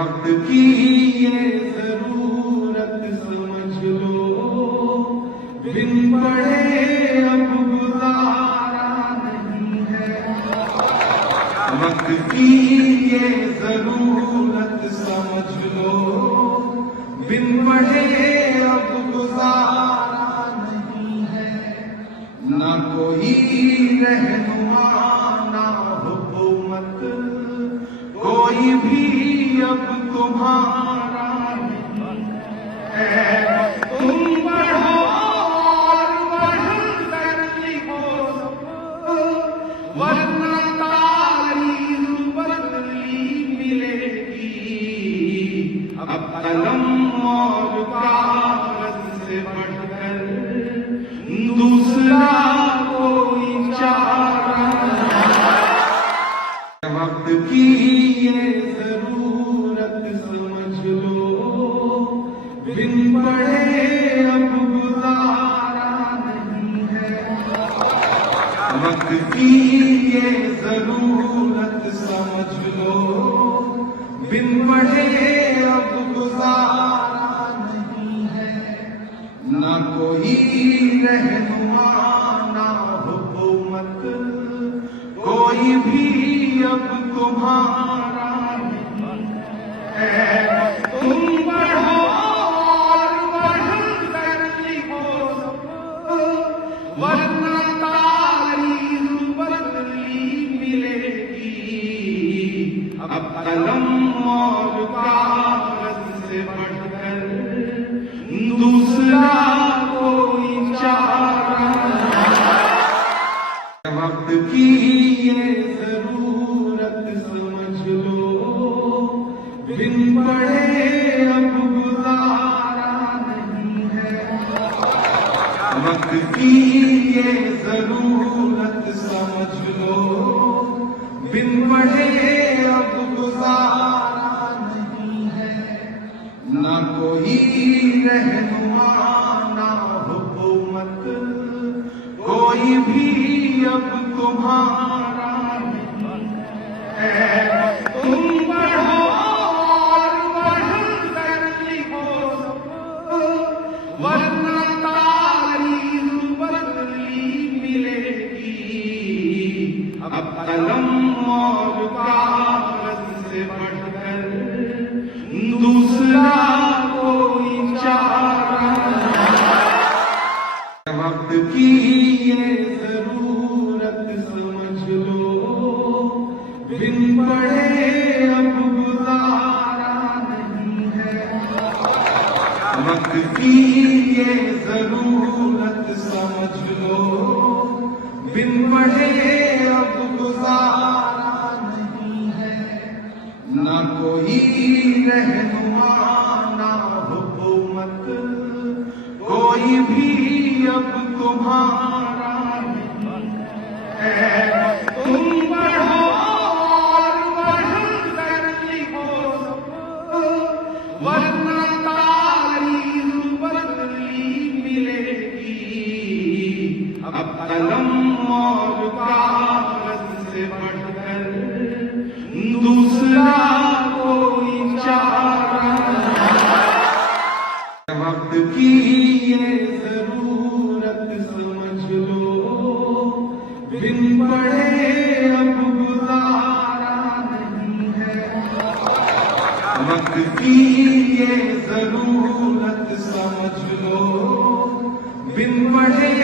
वक्त की ये जरूरत समझ लो, बिन पढ़े अब गुजारा नहीं है। वक्त की ये जरूरत समझ लो, बिन पढ़े अब गुजारा नहीं है। ना कोई रहनुमा ना हुकूमत, कोई भी अब तुम्हारा नहीं है। तुम पढ़ो और पढ़कर लिखो, वरना तारीख बदली मिलेगी। अब कलम और कागज से बढ़कर दूसरा कोई चारा नहीं। वक्त की ये जरूरत समझ लो, बिन पढ़े अब गुजारा नहीं है। वक्त की ये जरूरत समझ लो, बिन पढ़े अब गुजारा नहीं है। ना कोई रहनुमा ना हुकूमत, कोई भी अब तुम्हारा नहीं है। तुम पढ़ो और पढ़कर लिखो, वरना तारीख बदली मिलेगी। अब कलम और कागज से बढ़कर दूसरा कोई चारा नहीं। वक्त की ये जरूरत समझ लो, बिन पढ़े अब गुजारा नहीं है। वक्त की ये जरूरत समझ लो, बिन पढ़े अब गुजारा नहीं है। ना कोई रहनुमा ना हुकूमत, कोई भी अब तुम्हारा नहीं है। तुम पढ़ो और पढ़कर लिखो, वरना तारीख बदली मिलेगी। अब कलम और कागज से बढ़कर दूसरा कोई चारा नहीं। वक्त की ये जरूरत समझ लो, बिन पढ़े अब गुजारा नहीं है। वक्त की ये जरूरत समझ लो, बिन पढ़े अब गुजारा नहीं है। ना कोई रहनुमा ना हुकूमत, कोई भी अब तुम्हारा नहीं है। तुम पढ़ो और पढ़कर लिखो, वरना तारीख बदली मिलेगी। अब कलम और कागज से बढ़कर दूसरा कोई चारा नहीं। वक्त की ये जरूरत समझ लो, बिन पढ़े अब गुजारा नहीं है। वक्त की ये जरूरत समझ लो, बिन पढ़े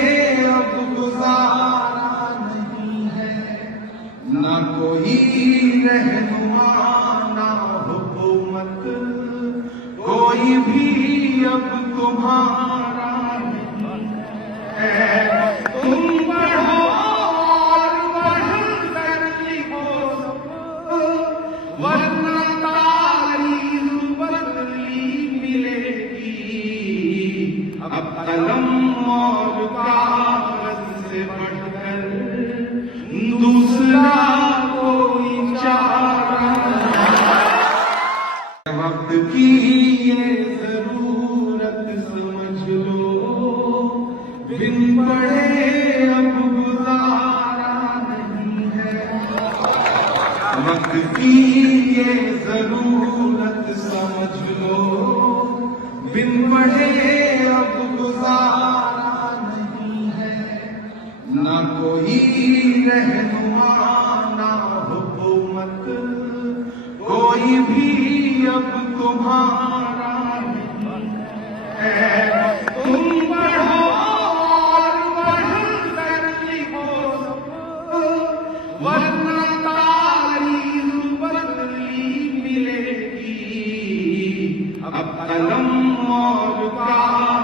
अब गुजारा नहीं है। ना कोई रहनुमा ना हुकूमत, कोई भी अब तुम्हारा नहीं है। तुम पढ़ो और पढ़कर लिखो, वरना तारीख बदली मिलेगी। अब कलम और कागज से बढ़कर दूसरा कोई चारा नहीं। वक्त की ये जरूरत समझ लो, बिन पढ़े अब गुजारा नहीं है। वक्त की ये जरूरत भी अब तुम्हारा नहीं है। तुम पढ़ो और पढ़ कर लिखो, वरना तारीख बदली मिलेगी। अब कलम और कागज